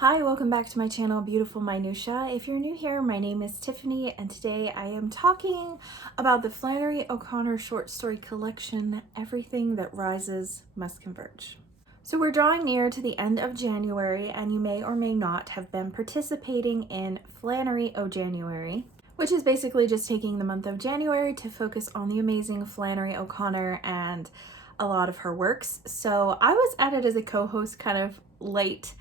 Hi, welcome back to my channel, Beautiful Minutia. If you're new here, my name is Tiffany, and today I am talking about the Flannery O'Connor short story collection, Everything That Rises Must Converge. So we're drawing near to the end of January, and you may or may not have been participating in Flannery O January, which is basically just taking the month of January to focus on the amazing Flannery O'Connor and a lot of her works. So I was added as a co-host kind of late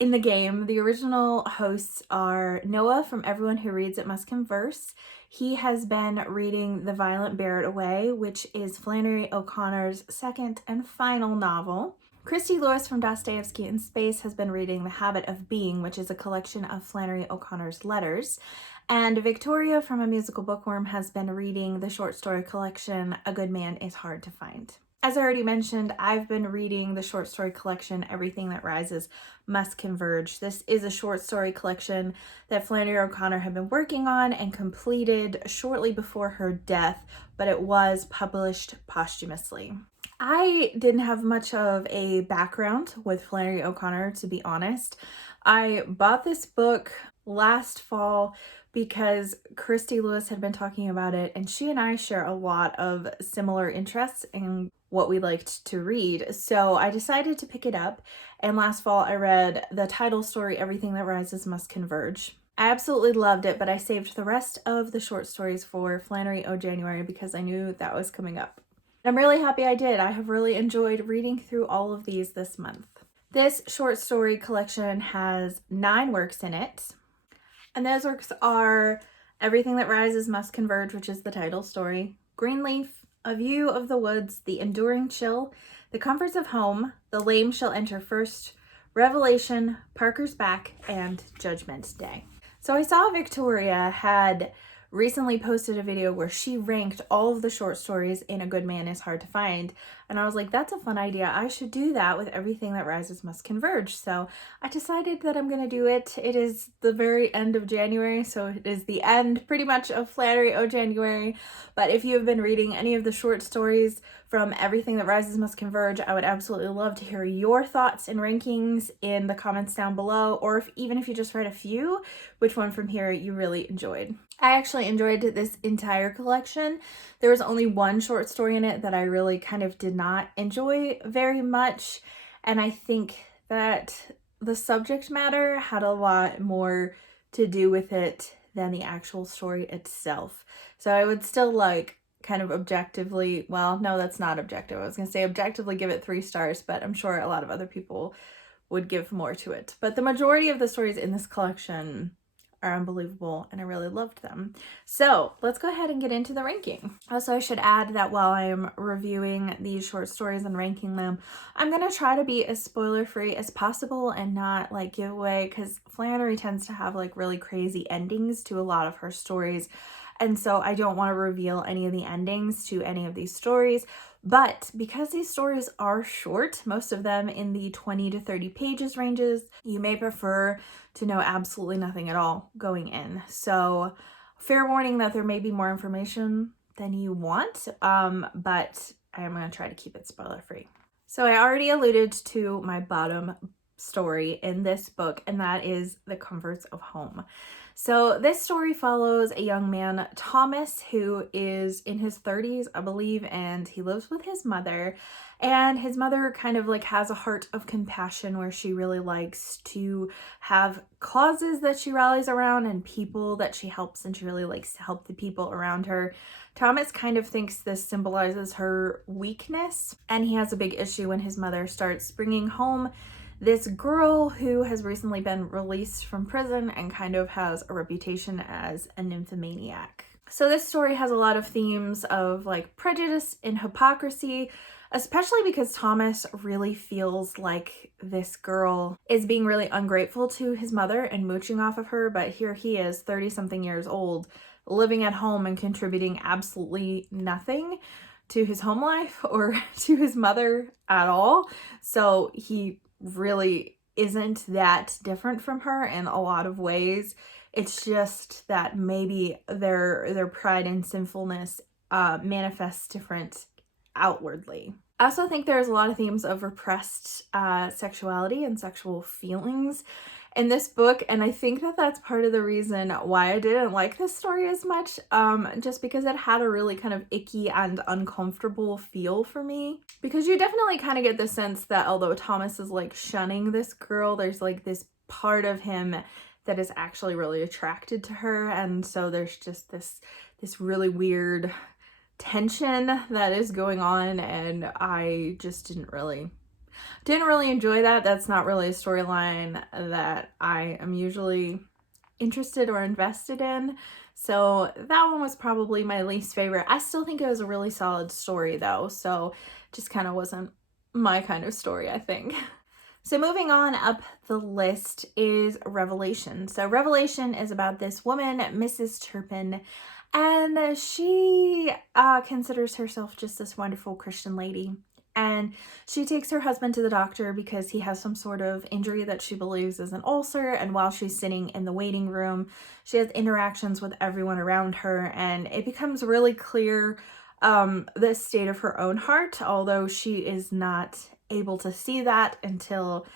in the game. The original hosts are Noah from Everyone Who Reads It Must Converse. He has been reading The Violent Bear It Away, which is Flannery O'Connor's second and final novel. Christy Lewis from Dostoevsky in Space has been reading The Habit of Being, which is a collection of Flannery O'Connor's letters. And Victoria from A Musical Bookworm has been reading the short story collection A Good Man Is Hard to Find. As I already mentioned, I've been reading the short story collection Everything That Rises Must Converge. This is a short story collection that Flannery O'Connor had been working on and completed shortly before her death, but it was published posthumously. I didn't have much of a background with Flannery O'Connor, to be honest. I bought this book last fall because Christy Lewis had been talking about it, and she and I share a lot of similar interests in what we liked to read. So I decided to pick it up, and last fall I read the title story, Everything That Rises Must Converge. I absolutely loved it, but I saved the rest of the short stories for Flannery O January because I knew that was coming up. I'm really happy I did. I have really enjoyed reading through all of these this month. This short story collection has 9 works in it, and those works are Everything That Rises Must Converge, which is the title story, Greenleaf, A View of the Woods, The Enduring Chill, The Comforts of Home, The Lame Shall Enter First, Revelation, Parker's Back, and Judgment Day. So I saw Victoria had recently posted a video where she ranked all of the short stories in A Good Man Is Hard to Find, and I was like, that's a fun idea. I should do that with Everything That Rises Must Converge. So I decided that I'm gonna do it. It is the very end of January, so it is the end pretty much of Flannery O January. But if you have been reading any of the short stories from Everything That Rises Must Converge, I would absolutely love to hear your thoughts and rankings in the comments down below, or even if you just read a few, which one from here you really enjoyed. I actually enjoyed this entire collection. There was only one short story in it that I really kind of did not enjoy very much, and I think that the subject matter had a lot more to do with it than the actual story itself. So I would still kind of objectively, well, no, that's not objective. I was going to say objectively give it 3 stars, but I'm sure a lot of other people would give more to it. But the majority of the stories in this collection are unbelievable, and I really loved them. So let's go ahead and get into the ranking. Also, I should add that while I'm reviewing these short stories and ranking them, I'm going to try to be as spoiler-free as possible and not give away, because Flannery tends to have really crazy endings to a lot of her stories. And so I don't want to reveal any of the endings to any of these stories. But because these stories are short, most of them in the 20 to 30 pages ranges, you may prefer to know absolutely nothing at all going in. So fair warning that there may be more information than you want, but I am going to try to keep it spoiler free. So I already alluded to my bottom story in this book, and that is The Comforts of Home. So this story follows a young man, Thomas, who is in his 30s, I believe, and he lives with his mother. And his mother kind of has a heart of compassion where she really likes to have causes that she rallies around and people that she helps, and she really likes to help the people around her. Thomas kind of thinks this symbolizes her weakness, and he has a big issue when his mother starts bringing home this girl who has recently been released from prison and kind of has a reputation as a nymphomaniac. So this story has a lot of themes of prejudice and hypocrisy, especially because Thomas really feels like this girl is being really ungrateful to his mother and mooching off of her, but here he is, 30-something years old, living at home and contributing absolutely nothing to his home life or to his mother at all. So he really isn't that different from her in a lot of ways. It's just that maybe their pride and sinfulness manifests different outwardly. I also think there's a lot of themes of repressed sexuality and sexual feelings in this book, and I think that that's part of the reason why I didn't like this story as much, just because it had a really kind of icky and uncomfortable feel for me. Because you definitely kind of get the sense that although Thomas is like shunning this girl, there's like this part of him that is actually really attracted to her, and so there's just this really weird tension that is going on, and I just didn't really enjoy that. That's not really a storyline that I am usually interested or invested in. So that one was probably my least favorite. I still think it was a really solid story though, so just kind of wasn't my kind of story, I think. So moving on up the list is Revelation. So Revelation is about this woman, Mrs. Turpin, and she considers herself just this wonderful Christian lady. And she takes her husband to the doctor because he has some sort of injury that she believes is an ulcer. And while she's sitting in the waiting room, she has interactions with everyone around her. And it becomes really clear the state of her own heart, although she is not able to see that until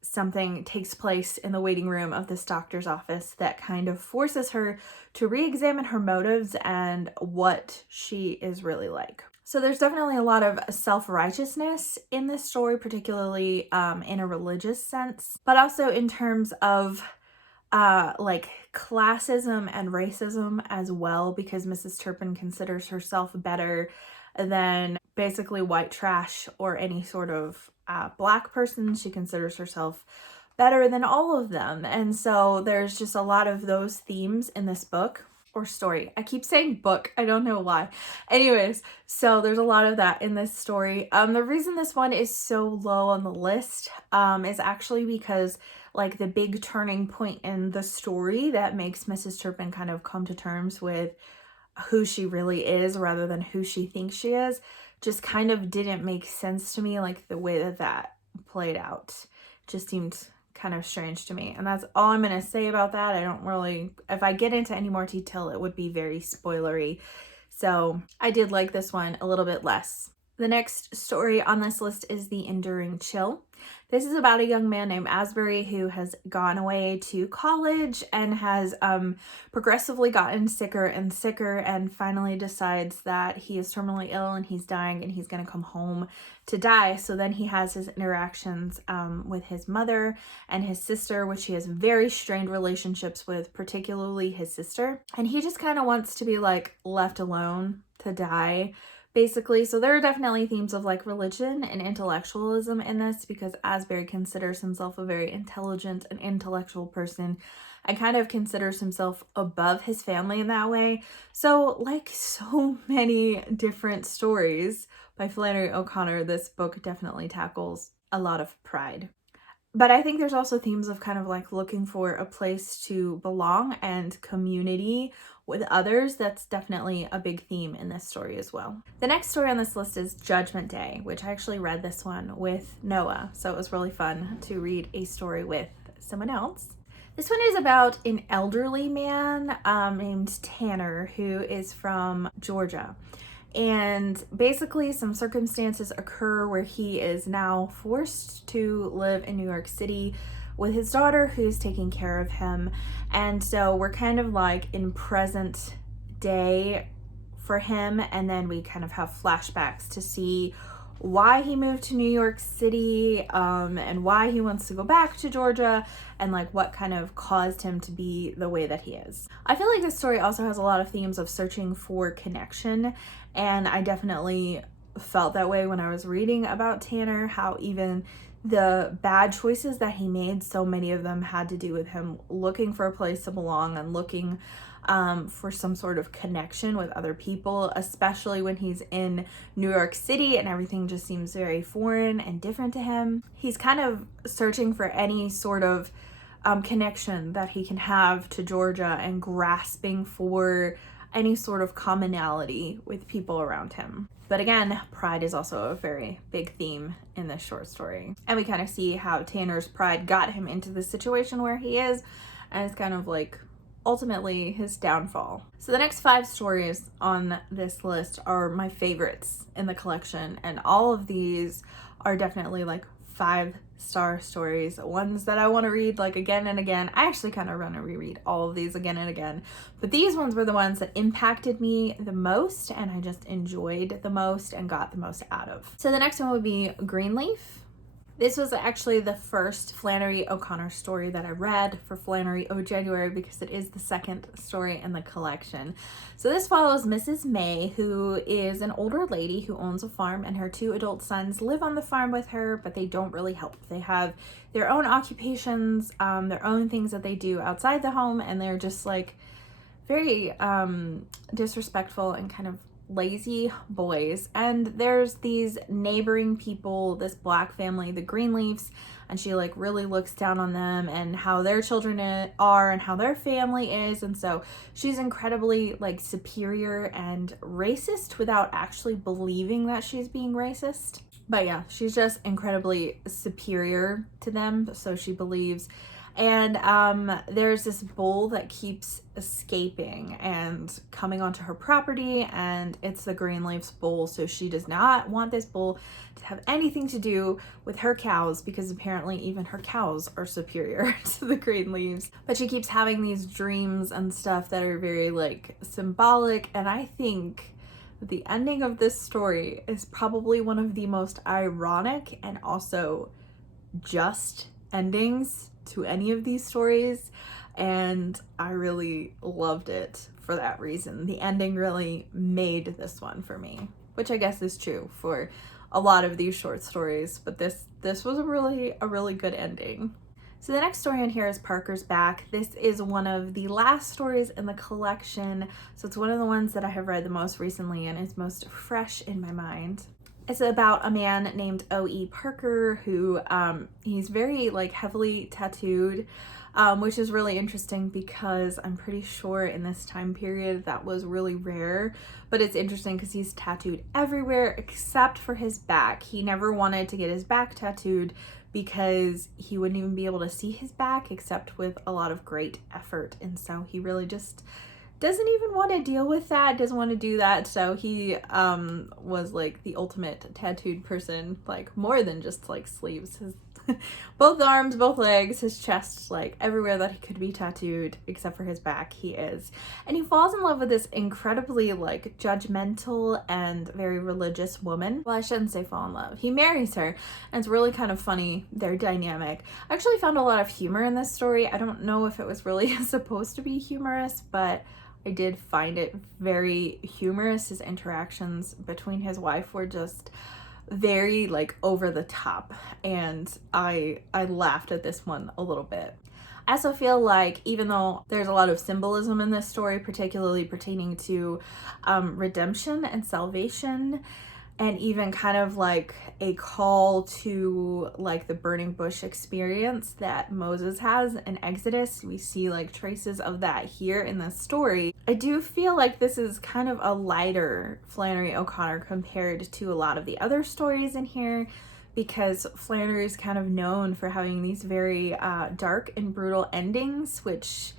something takes place in the waiting room of this doctor's office that kind of forces her to re-examine her motives and what she is really like. So there's definitely a lot of self-righteousness in this story, particularly in a religious sense, but also in terms of like classism and racism as well, because Mrs. Turpin considers herself better than basically white trash or any sort of black person. She considers herself better than all of them. And so there's just a lot of those themes in this book or story. I keep saying book. I don't know why. Anyways, so there's a lot of that in this story. The reason this one is so low on the list is actually because like the big turning point in the story that makes Mrs. Turpin kind of come to terms with who she really is rather than who she thinks she is just kind of didn't make sense to me. Like the way that played out just seemed kind of strange to me, and that's all I'm gonna say about that. I don't really, if I get into any more detail, it would be very spoilery, so I did like this one a little bit less. The next story on this list is The Enduring Chill. This is about a young man named Asbury who has gone away to college and has progressively gotten sicker and sicker, and finally decides that he is terminally ill and he's dying and he's going to come home to die. So then he has his interactions with his mother and his sister, which he has very strained relationships with, particularly his sister. And he just kind of wants to be like left alone to die, basically. So there are definitely themes of like religion and intellectualism in this, because Asbury considers himself a very intelligent and intellectual person and kind of considers himself above his family in that way. So like so many different stories by Flannery O'Connor, this book definitely tackles a lot of pride. But I think there's also themes of kind of like looking for a place to belong and community with others. That's definitely a big theme in this story as well. The next story on this list is Judgment Day, which I actually read this one with Noah. So it was really fun to read a story with someone else. This one is about an elderly man named Tanner who is from Georgia. And basically some circumstances occur where he is now forced to live in New York City with his daughter who's taking care of him. And so we're kind of like in present day for him, and then we kind of have flashbacks to see why he moved to New York City and why he wants to go back to Georgia, and like what kind of caused him to be the way that he is. I feel like this story also has a lot of themes of searching for connection, and I definitely felt that way when I was reading about Tanner, how even the bad choices that he made, so many of them had to do with him looking for a place to belong and looking for some sort of connection with other people, especially when he's in New York City and everything just seems very foreign and different to him. He's kind of searching for any sort of connection that he can have to Georgia and grasping for any sort of commonality with people around him. But again, pride is also a very big theme in this short story. And we kind of see how Tanner's pride got him into the situation where he is, and it's kind of like ultimately his downfall. So the next 5 stories on this list are my favorites in the collection, and all of these are definitely like 5-star stories, ones that I want to read like again and again. I actually kind of want to reread all of these again and again, but these ones were the ones that impacted me the most and I just enjoyed the most and got the most out of. So the next one would be Greenleaf. This was actually the first Flannery O'Connor story that I read for Flannery O January because it is the second story in the collection. So this follows Mrs. May, who is an older lady who owns a farm, and her 2 adult sons live on the farm with her, but they don't really help. They have their own occupations, their own things that they do outside the home, and they're just like very disrespectful and kind of lazy boys. And there's these neighboring people, this black family, the Greenleafs, and she like really looks down on them and how their children are and how their family is. And so she's incredibly like superior and racist without actually believing that she's being racist. But yeah, she's just incredibly superior to them, so she believes. And there's this bull that keeps escaping and coming onto her property, and it's the Greenleaf's bull, so she does not want this bull to have anything to do with her cows because apparently even her cows are superior to the Greenleafs. But she keeps having these dreams and stuff that are very like symbolic, and I think the ending of this story is probably one of the most ironic and also just endings to any of these stories, and I really loved it for that reason. The ending really made this one for me, which I guess is true for a lot of these short stories, but this was a really good ending. So the next story in here is Parker's Back. This is one of the last stories in the collection, so it's one of the ones that I have read the most recently and is most fresh in my mind. It's about a man named O.E. Parker who he's very like heavily tattooed, which is really interesting because I'm pretty sure in this time period that was really rare. But it's interesting because he's tattooed everywhere except for his back. He never wanted to get his back tattooed because he wouldn't even be able to see his back except with a lot of great effort. And so he really just doesn't even want to deal with that, doesn't want to do that. So he was like the ultimate tattooed person, like more than just like sleeves. His both arms, both legs, his chest, like everywhere that he could be tattooed except for his back, he is. And he falls in love with this incredibly like judgmental and very religious woman. Well, I shouldn't say fall in love. He marries her, and it's really kind of funny, their dynamic. I actually found a lot of humor in this story. I don't know if it was really supposed to be humorous, but I did find it very humorous. His interactions between his wife were just very like over the top, and I laughed at this one a little bit. I also feel like even though there's a lot of symbolism in this story, particularly pertaining to redemption and salvation, and even kind of like a call to like the burning bush experience that Moses has in Exodus. We see like traces of that here in this story. I do feel like this is kind of a lighter Flannery O'Connor compared to a lot of the other stories in here, because Flannery is kind of known for having these very dark and brutal endings, which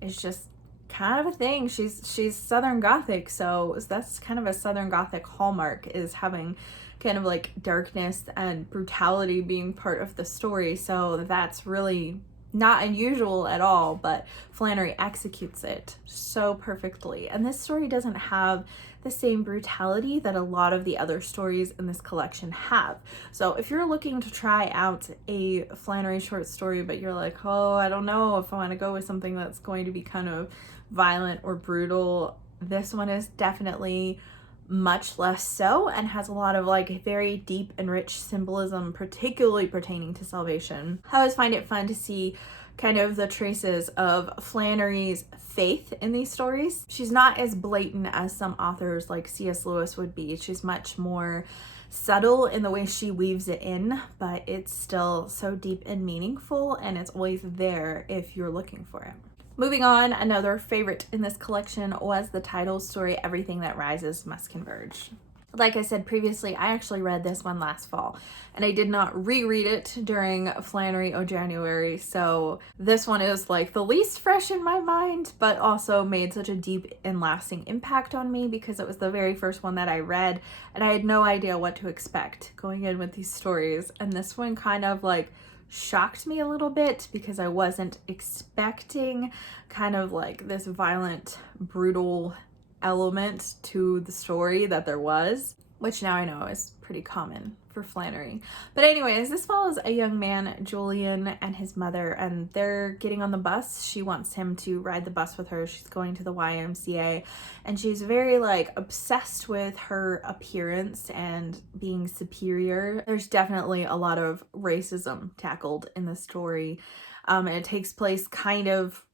is just kind of a thing. She's Southern Gothic, so that's kind of a Southern Gothic hallmark, is having kind of like darkness and brutality being part of the story. So that's really not unusual at all, but Flannery executes it so perfectly. And this story doesn't have the same brutality that a lot of the other stories in this collection have. So if you're looking to try out a Flannery short story, but you're like, oh, I don't know if I want to go with something that's going to be kind of violent or brutal, this one is definitely much less so and has a lot of like very deep and rich symbolism, particularly pertaining to salvation. I always find it fun to see kind of the traces of Flannery's faith in these stories. She's not as blatant as some authors like C.S. Lewis would be. She's much more subtle in the way she weaves it in, but it's still so deep and meaningful, and it's always there if you're looking for it. Moving on, another favorite in this collection was the title story, Everything That Rises Must Converge. Like I said previously, I actually read this one last fall and I did not reread it during Flannery O January. So this one is like the least fresh in my mind, but also made such a deep and lasting impact on me because it was the very first one that I read and I had no idea what to expect going in with these stories. And this one kind of like shocked me a little bit because I wasn't expecting kind of like this violent, brutal element to the story that there was, which now I know is pretty common for Flannery. But anyways, this follows a young man, Julian, and his mother, and they're getting on the bus. She wants him to ride the bus with her. She's going to the YMCA, and she's very like obsessed with her appearance and being superior. There's definitely a lot of racism tackled in the story, and it takes place kind of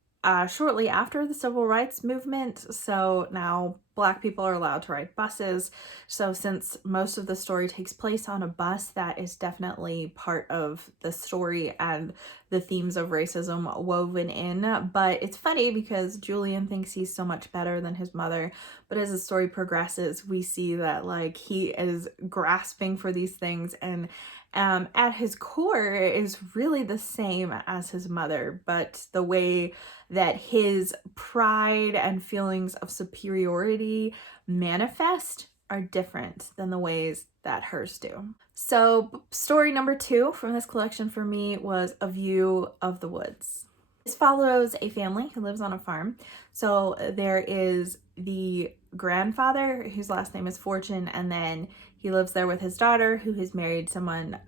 shortly after the civil rights movement. So now Black people are allowed to ride buses. So since most of the story takes place on a bus, that is definitely part of the story and the themes of racism woven in. But it's funny because Julian thinks he's so much better than his mother. But as the story progresses, we see that like he is grasping for these things and at his core is really the same as his mother, but the way that his pride and feelings of superiority manifest are different than the ways that hers do. So story number 2 from this collection for me was A View of the Woods. This follows a family who lives on a farm. So there is the grandfather whose last name is Fortune, and then he lives there with his daughter who has married someone,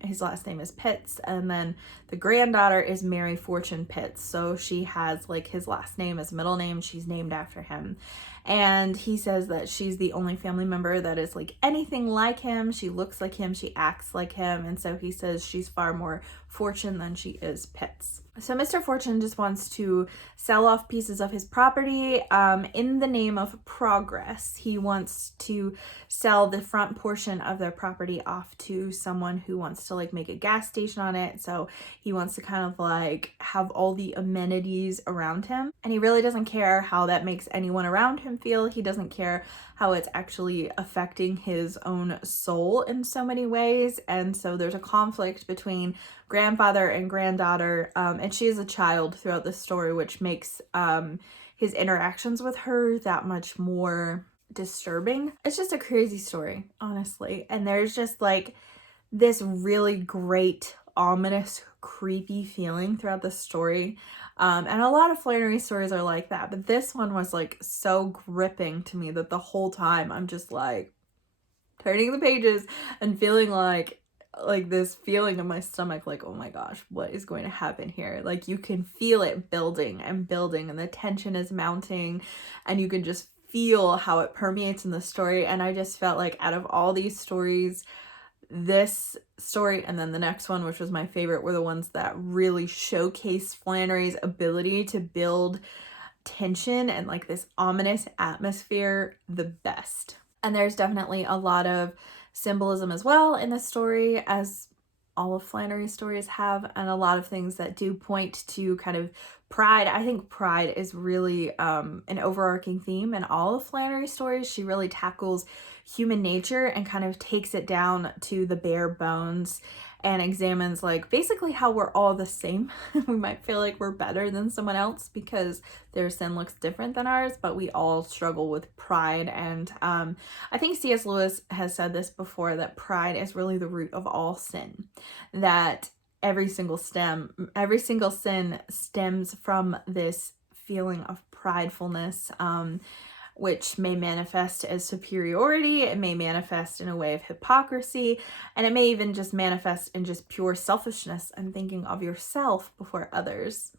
his last name is Pitts, and then the granddaughter is Mary Fortune Pitts. So she has like his last name as middle name. She's named after him. And he says that she's the only family member that is like anything like him. She looks like him, she acts like him. And so he says she's far more Fortune than she is Pitts. So Mr. Fortune just wants to sell off pieces of his property in the name of progress. He wants to sell the front portion of their property off to someone who wants to like make a gas station on it. So he wants to kind of like have all the amenities around him. And he really doesn't care how that makes anyone around him feel. He doesn't care how it's actually affecting his own soul in so many ways. And so there's a conflict between grandfather and granddaughter, and she is a child throughout the story, which makes his interactions with her that much more disturbing. It's just a crazy story, honestly. And there's just like this really great, ominous, creepy feeling throughout the story. And a lot of Flannery stories are like that, but this one was like so gripping to me that the whole time I'm just like turning the pages and feeling like this feeling in my stomach, like, oh my gosh, what is going to happen here? Like you can feel it building and building and the tension is mounting and you can just feel how it permeates in the story. And I just felt like out of all these stories, this story and then the next one, which was my favorite, were the ones that really showcase Flannery's ability to build tension and like this ominous atmosphere the best. And there's definitely a lot of symbolism as well in the story, as all of Flannery's stories have, and a lot of things that do point to kind of pride. I think pride is really an overarching theme in all of Flannery's stories. She really tackles human nature and kind of takes it down to the bare bones and examines like basically how we're all the same. We might feel like we're better than someone else because their sin looks different than ours, but we all struggle with pride. And I think C.S. Lewis has said this before, that pride is really the root of all sin, that every single sin stems from this feeling of pridefulness, which may manifest as superiority, it may manifest in a way of hypocrisy, and it may even just manifest in just pure selfishness and thinking of yourself before others.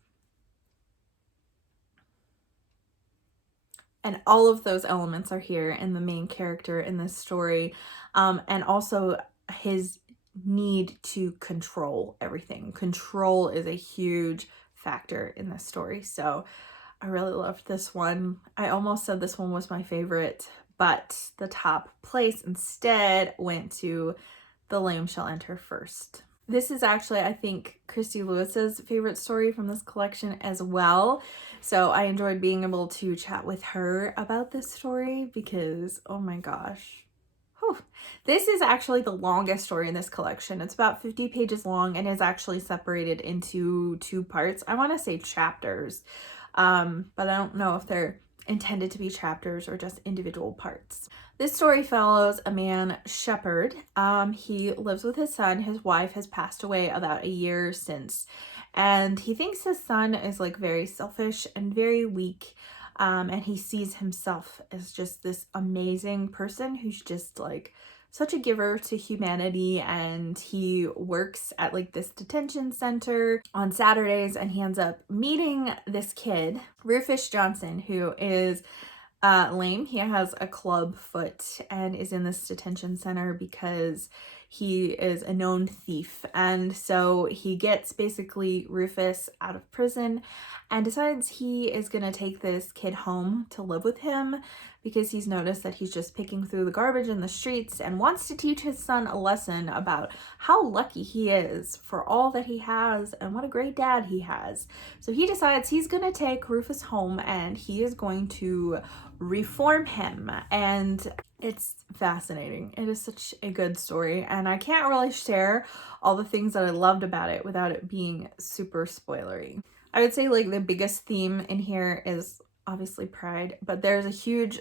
And all of those elements are here in the main character in this story, and also his need to control everything. Control is a huge factor in this story, so I really loved this one. I almost said this one was my favorite, but the top place instead went to The Lame Shall Enter First. This is actually, I think, Christy Lewis's favorite story from this collection as well. So I enjoyed being able to chat with her about this story because, oh my gosh, Whew. This is actually the longest story in this collection. It's about 50 pages long and is actually separated into 2 parts. I want to say chapters, but I don't know if they're intended to be chapters or just individual parts. This story follows a man, Shepherd. He lives with his son. His wife has passed away about a year since, and he thinks his son is like very selfish and very weak. And he sees himself as just this amazing person who's just like such a giver to humanity, and he works at like this detention center on Saturdays, and he ends up meeting this kid, Rufus Johnson, who is lame. He has a club foot and is in this detention center because he is a known thief. And so he gets basically Rufus out of prison and decides he is gonna take this kid home to live with him because he's noticed that he's just picking through the garbage in the streets and wants to teach his son a lesson about how lucky he is for all that he has and what a great dad he has. So he decides he's gonna take Rufus home and he is going to reform him, and it's fascinating. It is such a good story, and I can't really share all the things that I loved about it without it being super spoilery. I would say like the biggest theme in here is obviously pride, but there's a huge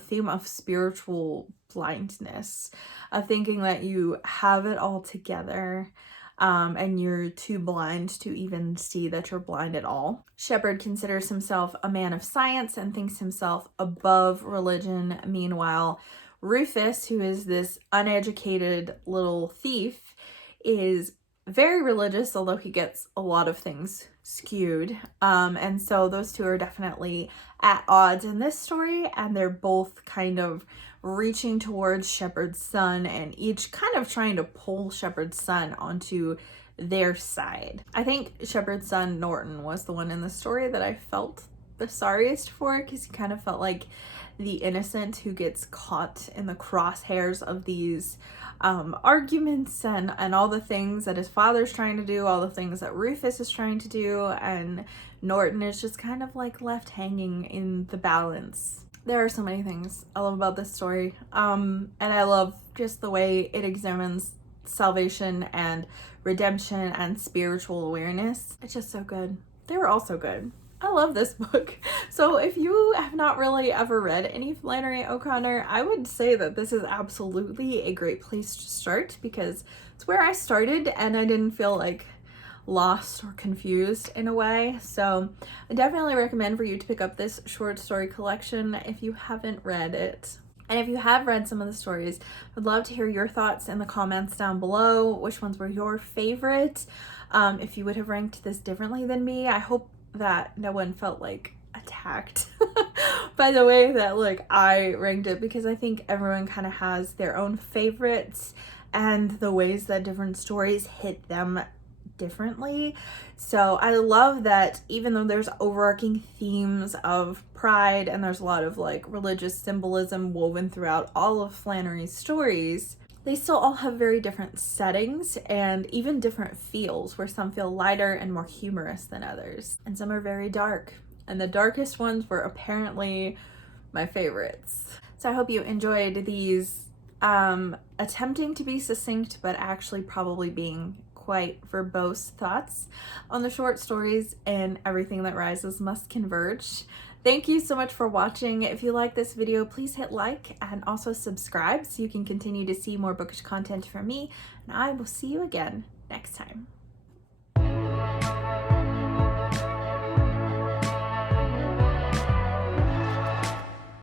theme of spiritual blindness, of thinking that you have it all together, and you're too blind to even see that you're blind at all. Shepherd considers himself a man of science and thinks himself above religion. Meanwhile, Rufus, who is this uneducated little thief, is very religious, although he gets a lot of things skewed. And so those two are definitely at odds in this story, and they're both kind of reaching towards Shepherd's son and each kind of trying to pull Shepherd's son onto their side. I think Shepherd's son, Norton, was the one in the story that I felt the sorriest for, because he kind of felt like the innocent who gets caught in the crosshairs of these arguments and all the things that his father's trying to do, all the things that Rufus is trying to do, and Norton is just kind of like left hanging in the balance. There are so many things I love about this story, and I love just the way it examines salvation and redemption and spiritual awareness. It's just so good. They were all so good. I love this book. So if you have not really ever read any Flannery O'Connor, I would say that this is absolutely a great place to start, because it's where I started and I didn't feel like lost or confused in a way. So I definitely recommend for you to pick up this short story collection if you haven't read it. And if you have read some of the stories, I'd love to hear your thoughts in the comments down below. Which ones were your favorite? If you would have ranked this differently than me. I hope that no one felt like attacked by the way that like I ranked it, because I think everyone kind of has their own favorites and the ways that different stories hit them differently. So I love that even though there's overarching themes of pride and there's a lot of like religious symbolism woven throughout all of Flannery's stories, they still all have very different settings and even different feels, where some feel lighter and more humorous than others, and some are very dark, and the darkest ones were apparently my favorites. So I hope you enjoyed these attempting to be succinct but actually probably being quite verbose thoughts on the short stories and Everything That Rises Must Converge. Thank you so much for watching. If you like this video, please hit like and also subscribe so you can continue to see more bookish content from me, and I will see you again next time.